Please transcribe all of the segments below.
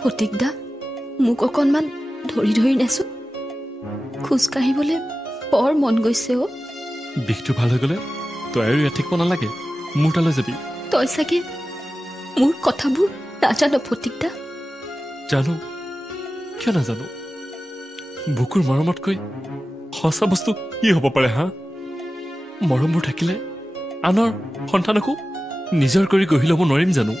ফটিকদা মোক অকণমান ধৰি ধৰি নেচোন খোজ কাঢ়িবলৈ বৰ মন গৈছে অ বিষটো ভাল হৈ গ'লে তই আৰু ইয়াত থাকিব নালাগে মোৰ তালৈ যাবি তই চাগে মোৰ কথাবোৰ নাজানো ফটিকদা জানো কিয় নাজানো বুকুৰ মৰমতকৈ সঁচা বস্তু কি হ'ব পাৰে হা মৰমবোৰ থাকিলে আনৰ সন্তানকো নিজৰ কৰি গঢ়ি ল'ব নোৱাৰিম জানো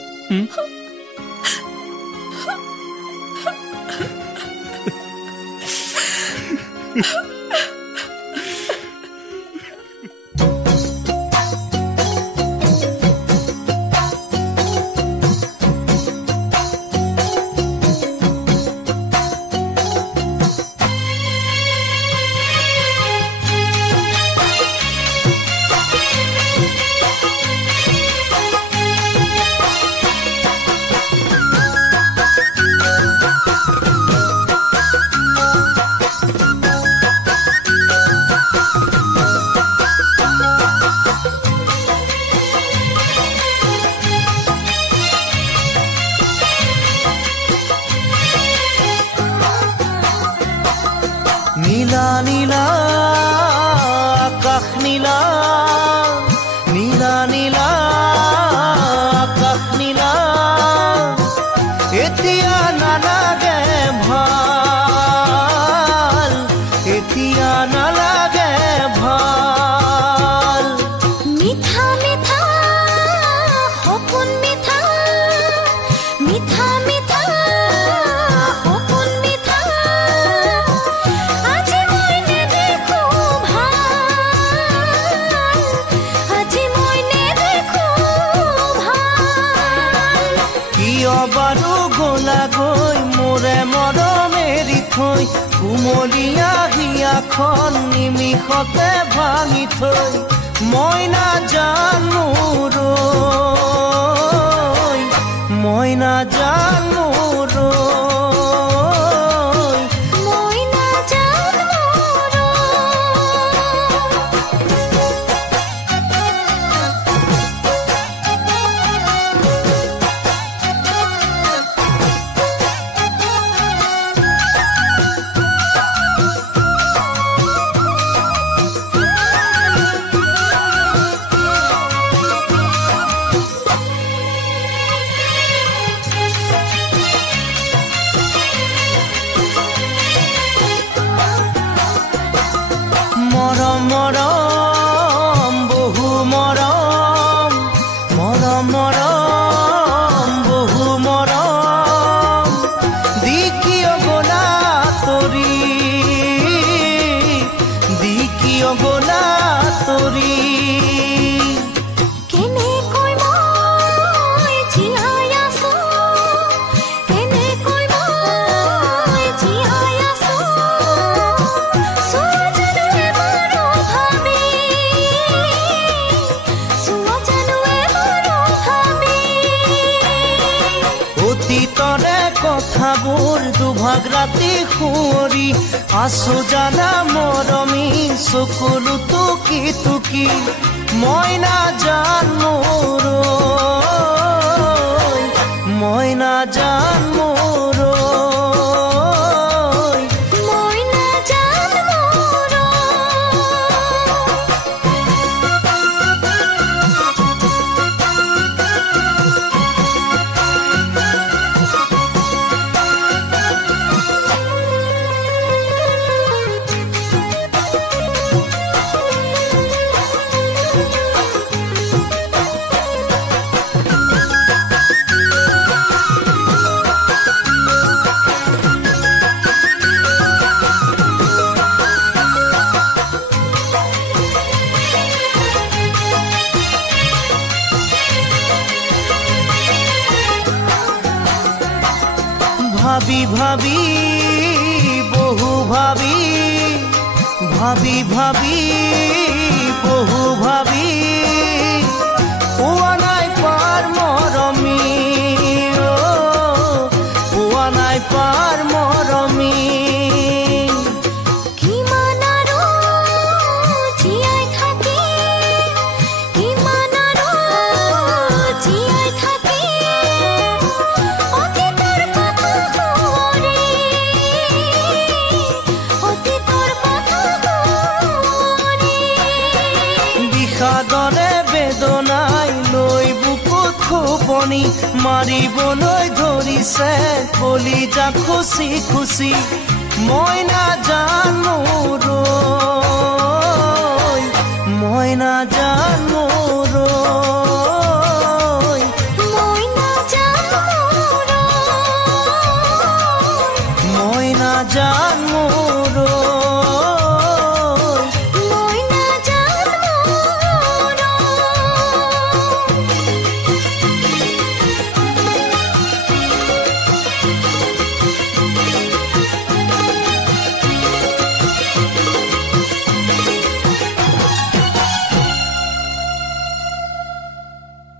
নীলা নীলা আকাশ নীলা নীলা নীলা আকাশ নীলা এতিয়া নালাগে ভাল এতিয়া নালাগে ভাল মিঠা মিঠা সপোন মিঠা মিঠা মিঠা সপোন মিঠা আজি মই নেদেখো ভাল আজি মই নেদেখো ভাল কিয় বাৰু গলাগৈ মোৰে মৰম এৰি থৈ কুমলীয়া হিয়াখন নিমিষতে ভাঙি থৈ মই নাজানো ৰৈ মই নাজানো ৰৈ মই নাজানো মৰম মৰম বহু মৰম মৰম মৰম বহু মৰম দি কিয় গলা তৰি দি কিয় গলা তৰি কেনেকৈ মই জীয়াই আছো কেনেকৈ মই জীয়াই আছো চোৱা জানো এবাৰো ভাবি চোৱা জানো এবাৰো ভাবি অতীতৰে কথাবোৰ দুভাগ ৰাতি সুঁৱৰি আছো জানা মৰমী চকুলো টুকি টুকি মই নাজানো ৰৈ মই নাজানো ৰৈ মই নাজানো ভাবি ভাবি বহু ভাবি ভাবি ভাবি বহু ভাবি পোৱা নাই পাৰ মৰমী পোৱা নাই পাৰ মৰমী কিমান আৰু জীয়াই থাকি কিমান আৰু জীয়াই থাকি টোপনি মাৰিবলৈ ধৰিছে কলিজা খুচি খুচি মই নাজানো ৰৈ মই নাজানো ৰৈ